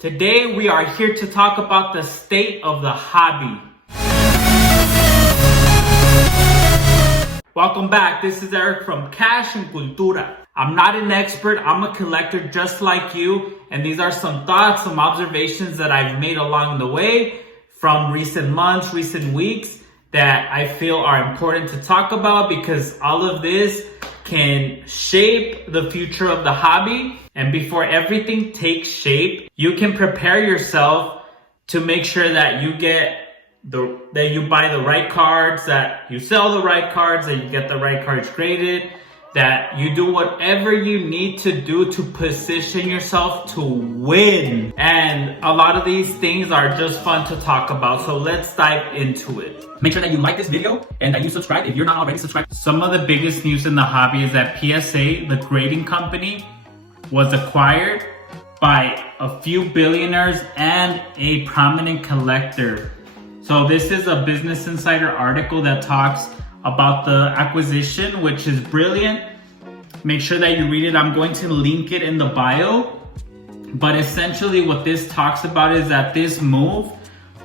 Today we are here to talk about the state of the hobby. Welcome back, this is Eric from Cash and Cultura. I'm not an expert, I'm a collector just like you, and these are some thoughts, some observations that I've made along the way from recent months, recent weeks that I feel are important to talk about because all of this can shape the future of the hobby. And before everything takes shape, you can prepare yourself to make sure that you buy the right cards, that you sell the right cards, that you get the right cards graded, that you do whatever you need to do to position yourself to win. And a lot of these things are just fun to talk about, so let's dive into it. Make sure that you like this video and that you subscribe if you're not already subscribed. Some of the biggest news in the hobby is that PSA, the grading company, was acquired by a few billionaires and a prominent collector. So this is a Business Insider article that talks about the acquisition, which is brilliant. Make sure that you read it. I'm going to link it in the bio. But essentially what this talks about is that this move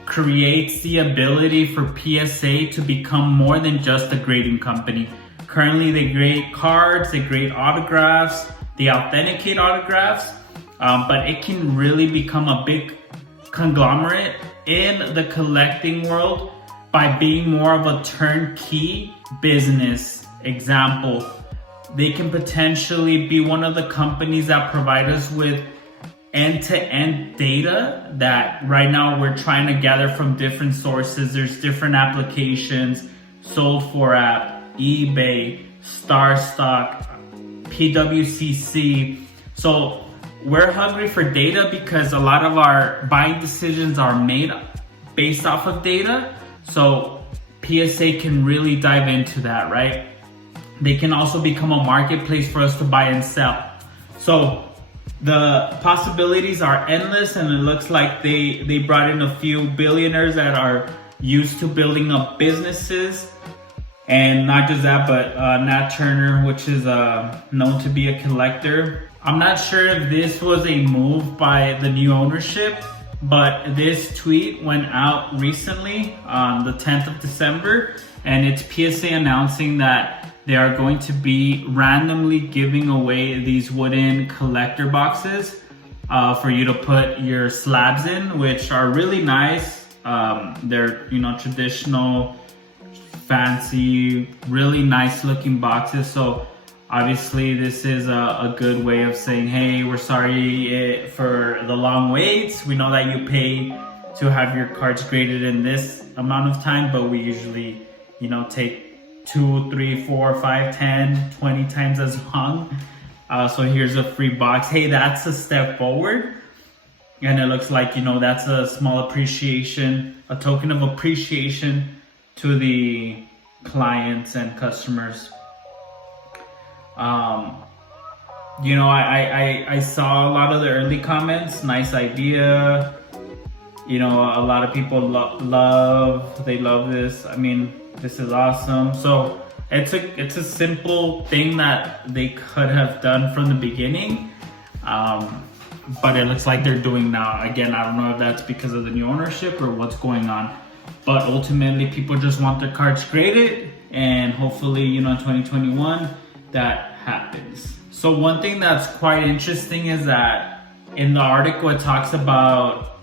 creates the ability for PSA to become more than just a grading company. Currently they grade cards, they grade autographs, they authenticate autographs, but it can really become a big conglomerate in the collecting world by being more of a turnkey business. Example, they can potentially be one of the companies that provide us with end-to-end data that right now we're trying to gather from different sources. There's different applications, Sold for App, eBay, Starstock, PWCC. So we're hungry for data because a lot of our buying decisions are made based off of data. So PSA can really dive into that, right? They can also become a marketplace for us to buy and sell. So the possibilities are endless, and it looks like they brought in a few billionaires that are used to building up businesses. And not just that, but Nat Turner, which is known to be a collector. I'm not sure if this was a move by the new ownership, but this tweet went out recently on the 10th of December, and it's PSA announcing that they are going to be randomly giving away these wooden collector boxes for you to put your slabs in, which are really nice. They're, traditional, fancy, really nice looking boxes. So obviously this is a good way of saying, hey, we're sorry for the long waits. We know that you pay to have your cards graded in this amount of time, but we usually, take 2, 3, 4, 5, 10, 20 times as long. So here's a free box. Hey, that's a step forward. And it looks like, that's a small appreciation, a token of appreciation to the clients and customers. I saw a lot of the early comments. Nice idea. A lot of people love this. I mean, this is awesome. So it's a simple thing that they could have done from the beginning. But it looks like they're doing now. Again, I don't know if that's because of the new ownership or what's going on. But ultimately, people just want their cards graded, and hopefully, in 2021, that happens. So one thing that's quite interesting is that in the article, it talks about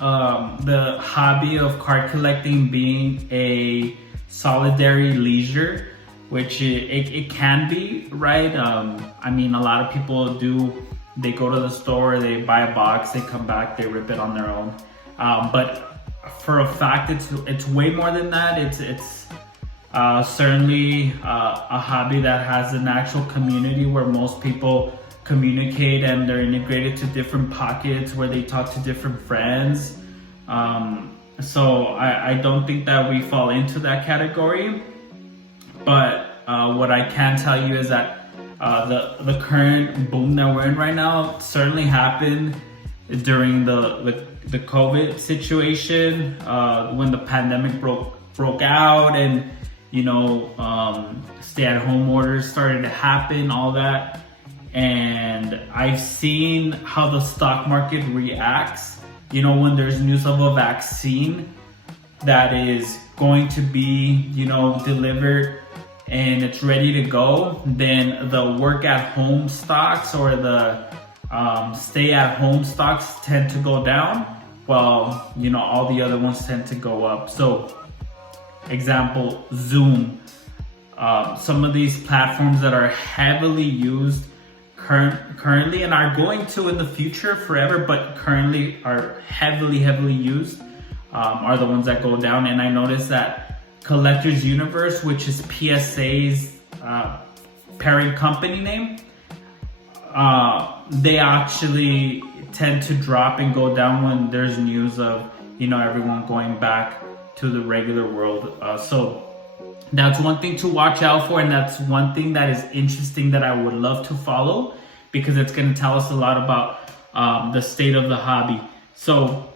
the hobby of card collecting being a solitary leisure, which it can be, right? I mean, a lot of people they go to the store, they buy a box, they come back, they rip it on their own. But for a fact, it's way more than that. It's certainly a hobby that has an actual community where most people communicate and they're integrated to different pockets where they talk to different friends. So I don't think that we fall into that category. But what I can tell you is that the current boom that we're in right now certainly happened during the COVID situation, when the pandemic broke out and stay-at-home orders started to happen, all that. and I've seen how the stock market reacts. You know, when there's news of a vaccine that is going to be, you know, delivered and it's ready to go, then the work at home stocks or the stay at home stocks tend to go down, while, you know, all the other ones tend to go up. So example, Zoom, some of these platforms that are heavily used currently and are going to in the future forever, but currently are heavily used, are the ones that go down. And I noticed that Collectors Universe, which is PSA's parent company name, they actually tend to drop and go down when there's news of, you know, everyone going back to the regular world. So that's one thing to watch out for, and that's one thing that is interesting that I would love to follow, because it's going to tell us a lot about the state of the hobby. So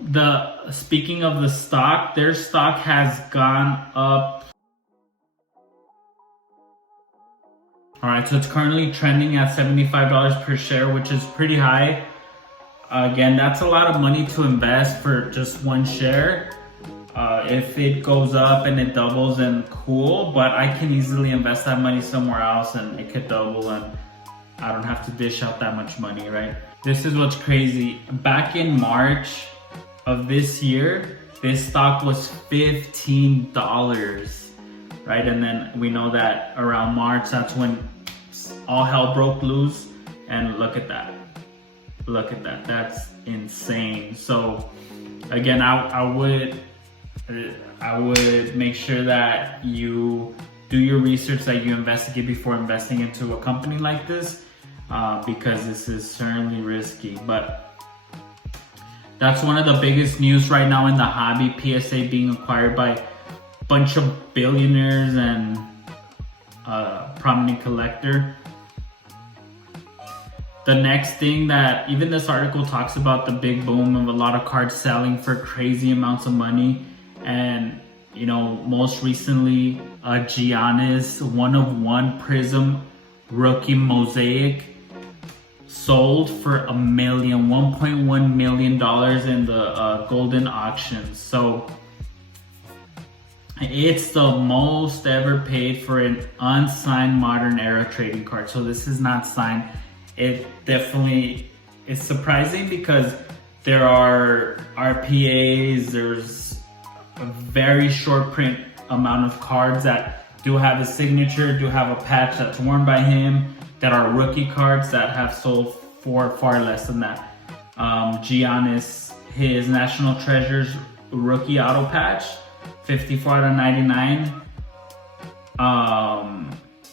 speaking of the stock, their stock has gone up. All right, so it's currently trending at $75 per share, which is pretty high. Again, that's a lot of money to invest for just one share. If it goes up and it doubles, then cool, but I can easily invest that money somewhere else and it could double and I don't have to dish out that much money, right? This is what's crazy. Back in March of this year, this stock was $15, right? And then we know that around March, that's when all hell broke loose. And look at that. Look at that. That's insane. So again, I would make sure that you do your research, that you investigate before investing into a company like this, because this is certainly risky. But that's one of the biggest news right now in the hobby, PSA being acquired by a bunch of billionaires and prominent collector. The next thing that even this article talks about, the big boom of a lot of cards selling for crazy amounts of money. And, you know, most recently, Giannis 1/1 Prizm rookie Mosaic sold for $1.1 million in the Goldin Auctions. So it's the most ever paid for an unsigned modern era trading card. So this is not signed. It definitely is surprising because there are RPAs, there's a very short print amount of cards that do have a signature, do have a patch that's worn by him, that are rookie cards that have sold for far less than that. Giannis, his National Treasures rookie auto patch, 54/99.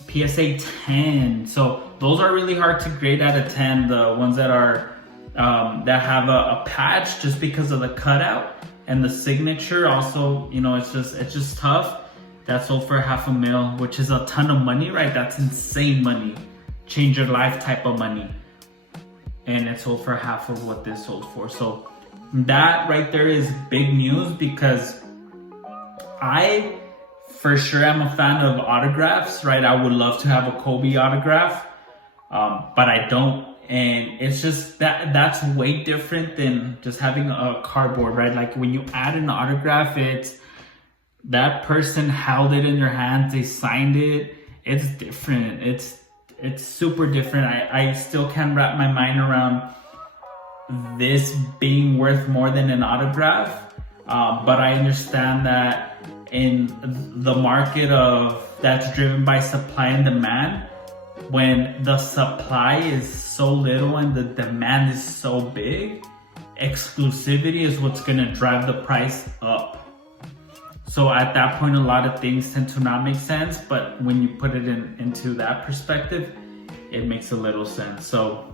PSA 10. So those are really hard to grade out of 10. The ones that are that have a patch, just because of the cutout and the signature. Also, you know, it's just tough. That sold for $500,000, which is a ton of money, right? That's insane money, change your life type of money. And it sold for half of what this sold for. So that right there is big news, because I for sure am a fan of autographs, right? I would love to have a Kobe autograph, but I don't. And it's just that's way different than just having a cardboard, right? Like when you add an autograph, it's that person held it in their hands, they signed it. It's different. It's super different. I still can't wrap my mind around this being worth more than an autograph. But I understand that in the market that's driven by supply and demand, when the supply is so little and the demand is so big, exclusivity is what's gonna drive the price up. So at that point, a lot of things tend to not make sense, but when you put it into that perspective, it makes a little sense. So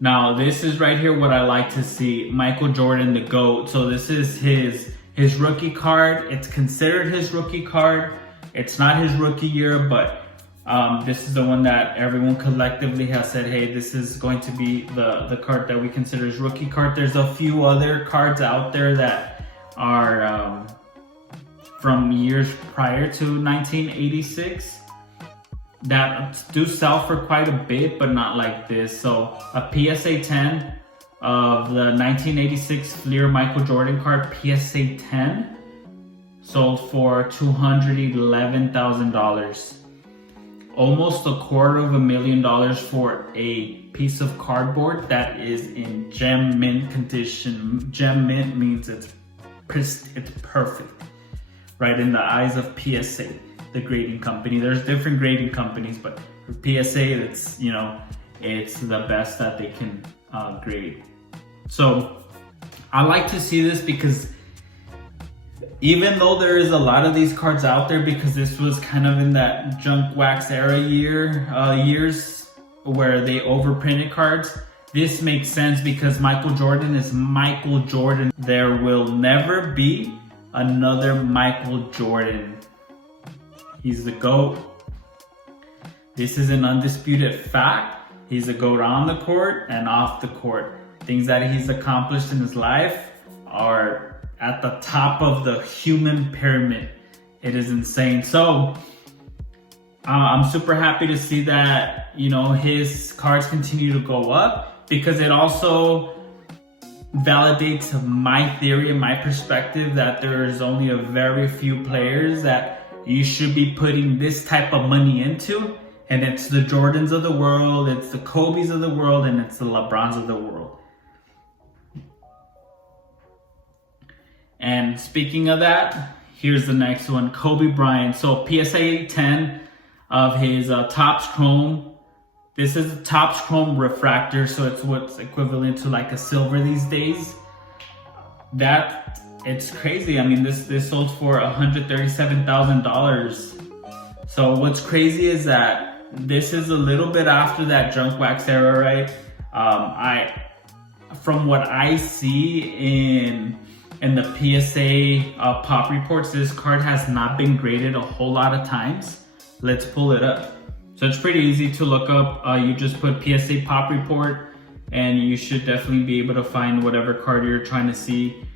now this is right here what I like to see. Michael Jordan, the GOAT. So this is his rookie card. It's considered his rookie card. It's not his rookie year, but this is the one that everyone collectively has said, hey, this is going to be the card that we consider his rookie card. There's a few other cards out there that are from years prior to 1986. that do sell for quite a bit, but not like this. So a PSA 10 of the 1986 Fleer Michael Jordan card, PSA 10, sold for $211,000. Almost $250,000 for a piece of cardboard that is in gem mint condition. Gem mint means it's perfect, right in the eyes of PSA, the grading company. There's different grading companies, but for PSA, it's, you know, it's the best that they can grade. So I like to see this because even though there is a lot of these cards out there, because this was kind of in that junk wax era years where they overprinted cards, this makes sense because Michael Jordan is Michael Jordan. There will never be another Michael Jordan. He's the GOAT. This is an undisputed fact. He's a GOAT on the court and off the court. Things that he's accomplished in his life are at the top of the human pyramid. It is insane. So I'm super happy to see that, you know, his cards continue to go up, because it also validates my theory and my perspective that there is only a very few players that you should be putting this type of money into, and it's the Jordans of the world, it's the Kobes of the world, and it's the LeBrons of the world. And speaking of that, here's the next one, Kobe Bryant. So PSA 10 of his Topps Chrome. This is a Topps Chrome Refractor, so it's what's equivalent to like a silver these days. That, it's crazy. I mean, this sold for $137,000. So what's crazy is that this is a little bit after that junk wax era, right? From what I see in the PSA pop reports, this card has not been graded a whole lot of times. Let's pull it up. So it's pretty easy to look up. You just put PSA pop report and you should definitely be able to find whatever card you're trying to see.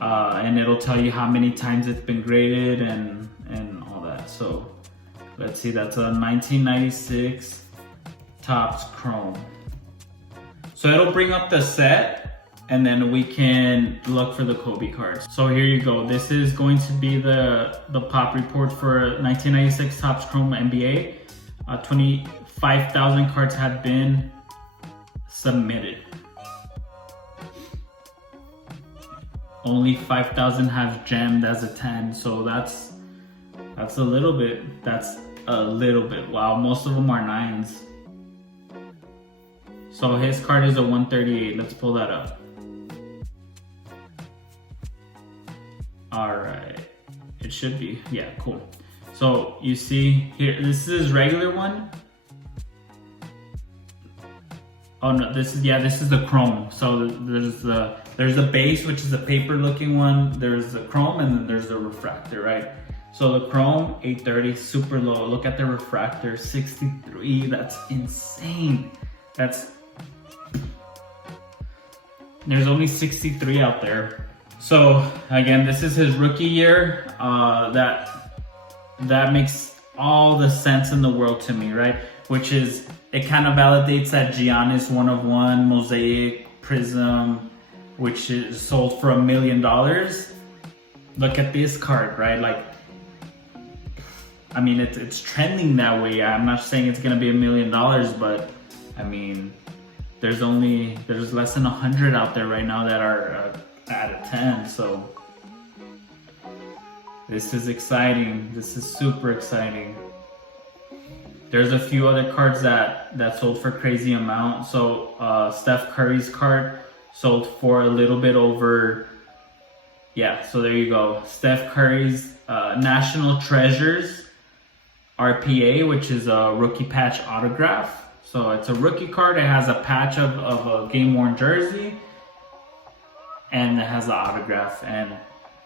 And it'll tell you how many times it's been graded and all that. So let's see, that's a 1996 Topps Chrome. So it'll bring up the set, and then we can look for the Kobe cards. So here you go. This is going to be the pop report for 1996 Topps Chrome NBA. 25,000 cards have been submitted. Only 5,000 have gemmed as a 10. So that's a little bit. That's a little bit. Wow, most of them are 9s. So his card is a 138. Let's pull that up. All right, it should be, yeah, cool. So you see here, this is his regular one. Oh no, this is the Chrome. So there's the base, which is a paper looking one. There's the Chrome, and then there's the Refractor, right? So the Chrome 830, super low. Look at the Refractor 63. That's insane. There's only 63 out there. So again, this is his rookie year. That makes all the sense in the world to me, right? Which is, it kind of validates that Giannis 1 of 1 Mosaic Prizm, which is sold for $1 million. Look at this card, right? Like, I mean, it's trending that way. I'm not saying it's gonna be $1 million, but I mean, there's less than 100 out there right now that are out of 10. So this is exciting. This is super exciting. There's a few other cards that sold for crazy amount. So Steph Curry's card sold for a little bit over, yeah, so there you go. Steph Curry's National Treasures RPA, which is a rookie patch autograph. So it's a rookie card. It has a patch of a game-worn jersey, and it has the autograph. And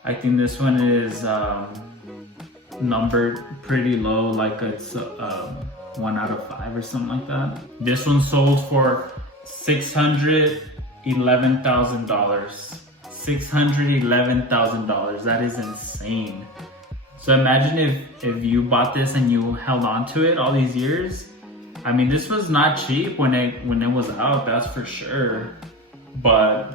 I think this one is numbered pretty low, like it's 1 out of 5 or something like that. This one sold for $611,000. $611,000. That is insane. So imagine if you bought this and you held on to it all these years. I mean, this was not cheap when it was out, that's for sure. But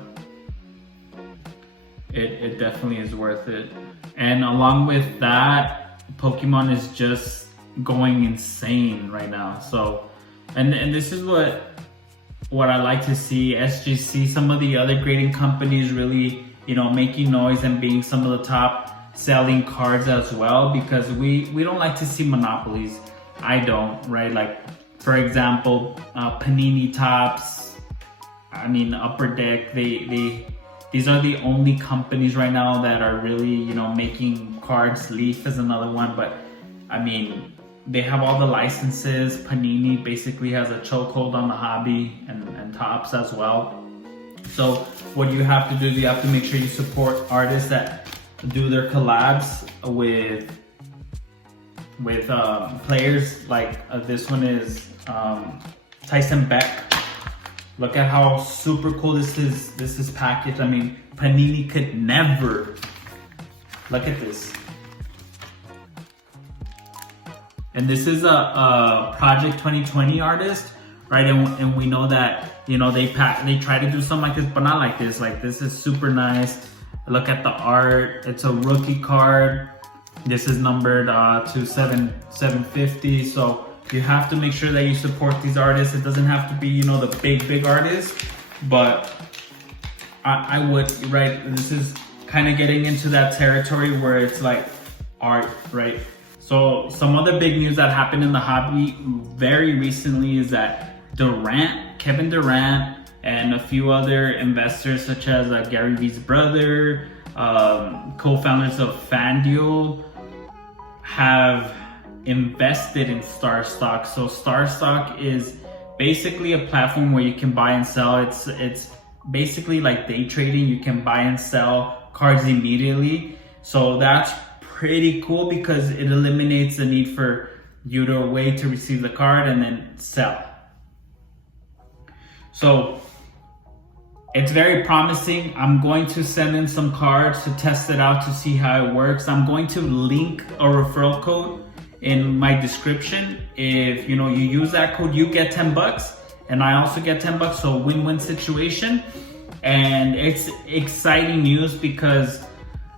it definitely is worth it. And along with that, Pokemon is just going insane right now. So, and this is what I like to see. SGC, some of the other grading companies really, you know, making noise and being some of the top selling cards as well, because we don't like to see monopolies. I don't, right? Like, for example, Panini Tops, I mean, Upper Deck, these are the only companies right now that are really, you know, making cards. Leaf is another one, but I mean, they have all the licenses. Panini basically has a chokehold on the hobby, and Tops as well. So what you have to do is you have to make sure you support artists that do their collabs with players. Like this one is Tyson Beck. Look at how super cool this is packaged. I mean, Panini could never. Look at this. And this is a Project 2020 artist, right? And we know that, you know, they try to do something like this, but not like this. Like, this is super nice. Look at the art. It's a rookie card. This is numbered to 750. So you have to make sure that you support these artists. It doesn't have to be, you know, the big artists, but I would, right? This is kind of getting into that territory where it's like art, right? So some other big news that happened in the hobby very recently is that Kevin Durant, and a few other investors such as Gary Vee's brother, co-founders of FanDuel, have invested in Starstock. So Starstock is basically a platform where you can buy and sell. It's basically like day trading. You can buy and sell cards immediately. So that's pretty cool because it eliminates the need for you to wait to receive the card and then sell. So it's very promising. I'm going to send in some cards to test it out to see how it works. I'm going to link a referral code in my description. If you use that code, you get $10 and I also get $10. So win-win situation. And it's exciting news because,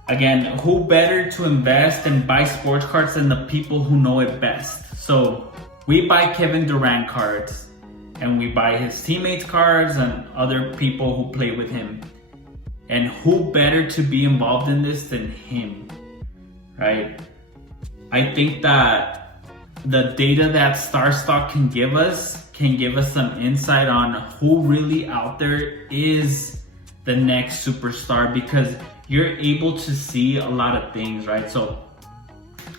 again, who better to invest and buy sports cards than the people who know it best? So we buy Kevin Durant cards and we buy his teammates cards and other people who play with him. And who better to be involved in this than him, right? I think that the data that Starstock can give us some insight on who really out there is the next superstar, because you're able to see a lot of things, right? So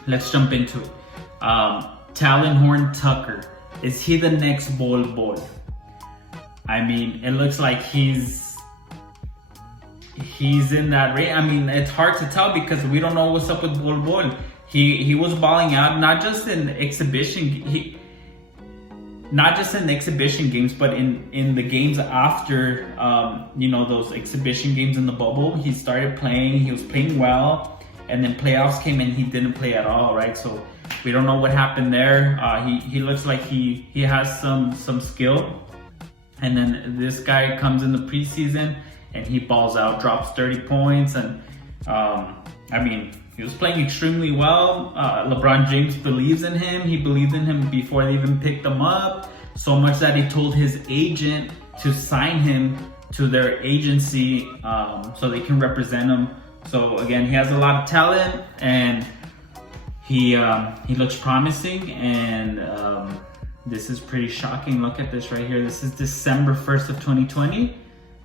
let's jump into it. Talen Horton Tucker. Is he the next Bol? I mean, it looks like he's in that range. I mean, it's hard to tell because we don't know what's up with Bol. He was balling out, not just in exhibition games, but in the games after, those exhibition games in the bubble. He started playing. He was playing well, and then playoffs came and he didn't play at all, right? So we don't know what happened there. He looks like he has some skill. And then this guy comes in the preseason and he balls out, drops 30 points. And he was playing extremely well. LeBron James believes in him. He believed in him before they even picked him up. So much that he told his agent to sign him to their agency so they can represent him. So again, he has a lot of talent and he looks promising, and this is pretty shocking. Look at this right here. This is December 1st of 2020.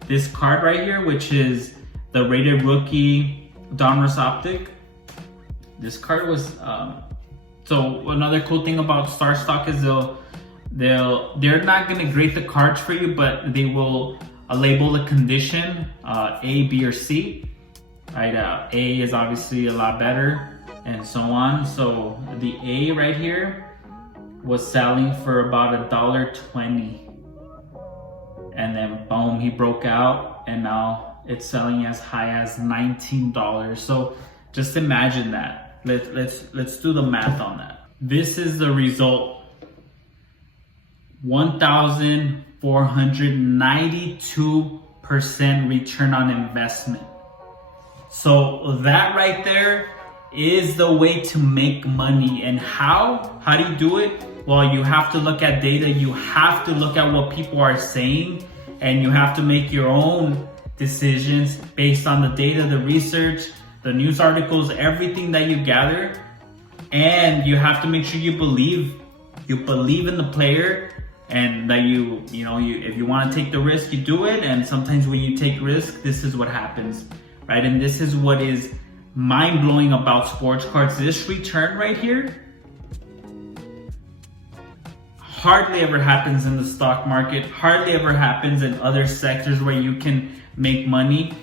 This card right here, which is the rated rookie Donruss Optic. This card was so another cool thing about Starstock is they're not gonna grade the cards for you, but they will label the condition A, B, or C. Right? A is obviously a lot better, and so on. So the A right here was selling for about $1.20, and then boom, he broke out, and now it's selling as high as $19. So just imagine that. Let's do the math on that. This is the result. 1,492% return on investment. So that right there is the way to make money. And how do you do it? Well, you have to look at data. You have to look at what people are saying, and you have to make your own decisions based on the data, the research, the news articles, everything that you gather. And you have to make sure you believe in the player, and that you if you want to take the risk, you do it. And sometimes when you take risk, this is what happens, right? And this is what is mind-blowing about sports cards. This return right here hardly ever happens in the stock market, hardly ever happens in other sectors where you can make money.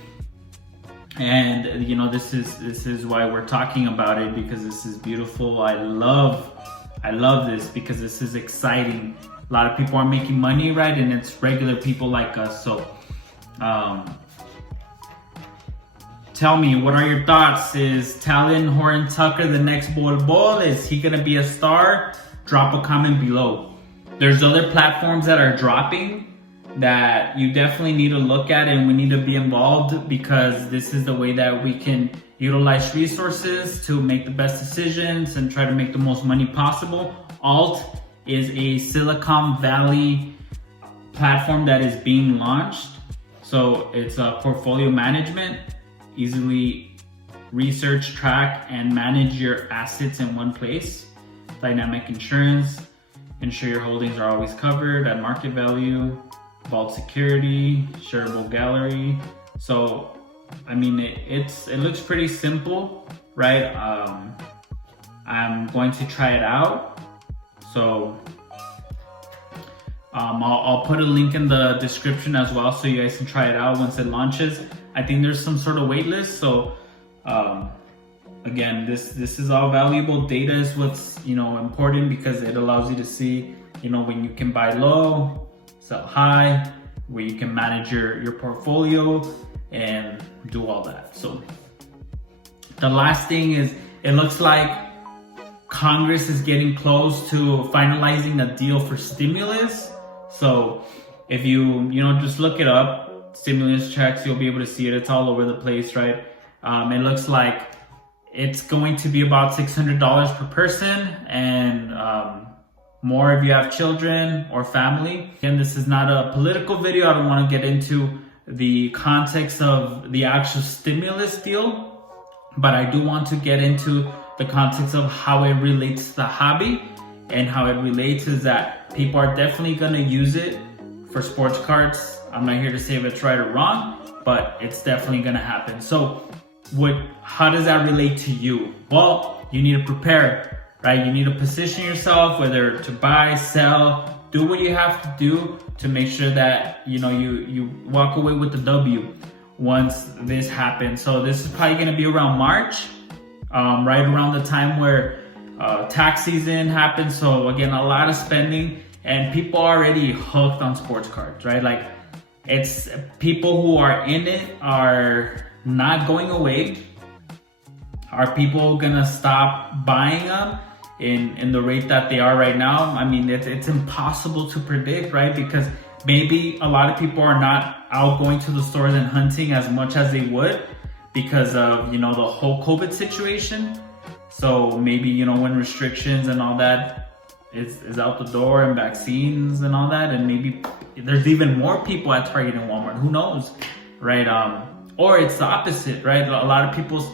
And this is why we're talking about it, because this is beautiful. I love this because this is exciting. A lot of people are making money, right? And it's regular people like us. So tell me, what are your thoughts? Is Talen Horton Tucker the next Bol? Is he gonna be a star? Drop a comment below. There's other platforms that are dropping that you definitely need to look at, and we need to be involved, because this is the way that we can utilize resources to make the best decisions and try to make the most money possible. Alt is a Silicon Valley platform that is being launched. So it's a portfolio management, easily research, track, and manage your assets in one place. Dynamic insurance, ensure your holdings are always covered at market value. Vault security, shareable gallery. So, I mean, it looks pretty simple, right? I'm going to try it out. So, I'll put a link in the description as well, so you guys can try it out once it launches. I think there's some sort of wait list. So, again, this is all valuable. Data is what's important, because it allows you to see when you can buy low, sell high, where you can manage your portfolio and do all that. So the last thing is, it looks like Congress is getting close to finalizing a deal for stimulus. So if you just look it up, stimulus checks, you'll be able to see it. It's all over the place, right? It looks like it's going to be about $600 per person, and more if you have children or family. Again, this is not a political video. I don't want to get into the context of the actual stimulus deal, but I do want to get into the context of how it relates to the hobby. And how it relates is that people are definitely going to use it for sports cards. I'm not here to say if it's right or wrong, but it's definitely going to happen. So how does that relate to you? Well, you need to prepare, right? You need to position yourself, whether to buy, sell, do what you have to do to make sure that you walk away with the W once this happens. So this is probably going to be around March, right around the time where tax season happens. So again, a lot of spending, and people are already hooked on sports cards, right? Like, it's people who are in it are not going away. Are people gonna stop buying them in the rate that they are right now? I mean, it's impossible to predict, right? Because maybe a lot of people are not out going to the stores and hunting as much as they would because of the whole COVID situation. So maybe when restrictions and all that is out the door, and vaccines and all that, and maybe there's even more people at Target and Walmart. Who knows, right? Or it's the opposite, right? A lot of people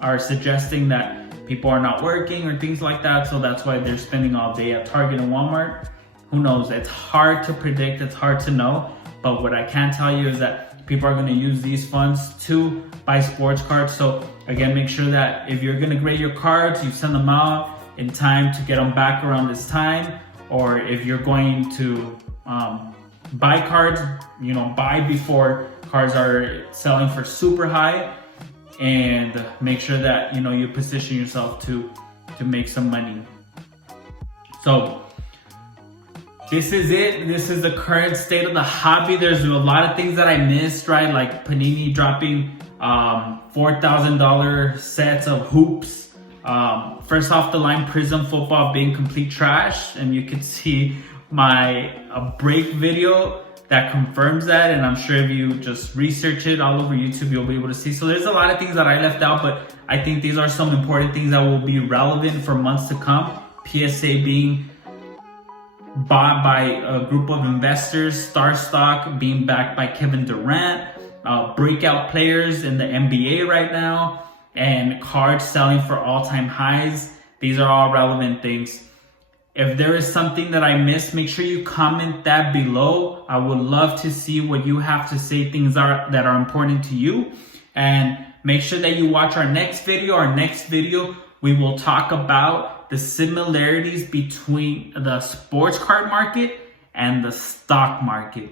are suggesting that people are not working or things like that, so that's why they're spending all day at Target and Walmart. Who knows? It's hard to predict, it's hard to know, but what I can tell you is that people are going to use these funds to buy sports cards. So again, make sure that if you're going to grade your cards, you send them out in time to get them back around this time. Or if you're going to buy cards, buy before cards are selling for super high, and make sure that you position yourself to make some money. So this is it. This is the current state of the hobby. There's a lot of things that I missed, right? Like Panini dropping $4,000 sets of hoops First off the line, Prizm Football being complete trash, and you can see my break video that confirms that, and I'm sure if you just research it all over YouTube, you'll be able to see. So there's a lot of things that I left out, but I think these are some important things that will be relevant for months to come. PSA being bought by a group of investors, Starstock being backed by Kevin Durant, breakout players in the NBA right now, and cards selling for all-time highs. These are all relevant things. If there is something that I missed, make sure you comment that below. I would love to see what you have to say, things that are important to you. And make sure that you watch our next video. Our next video, we will talk about the similarities between the sports card market and the stock market.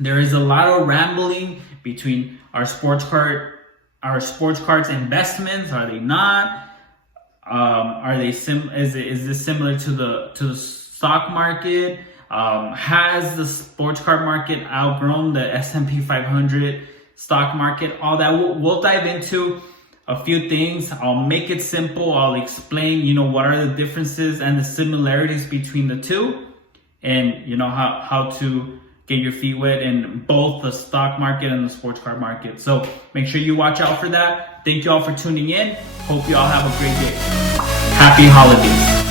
There is a lot of rambling between our sports cards investments. Are they not? Are they is this similar to the stock market? Has the sports card market outgrown the S&P 500 stock market? All that we'll dive into a few things. I'll make it simple. I'll explain, what are the differences and the similarities between the two, and how to get your feet wet in both the stock market and the sports card market. So make sure you watch out for that. Thank you all for tuning in. Hope you all have a great day. Happy holidays.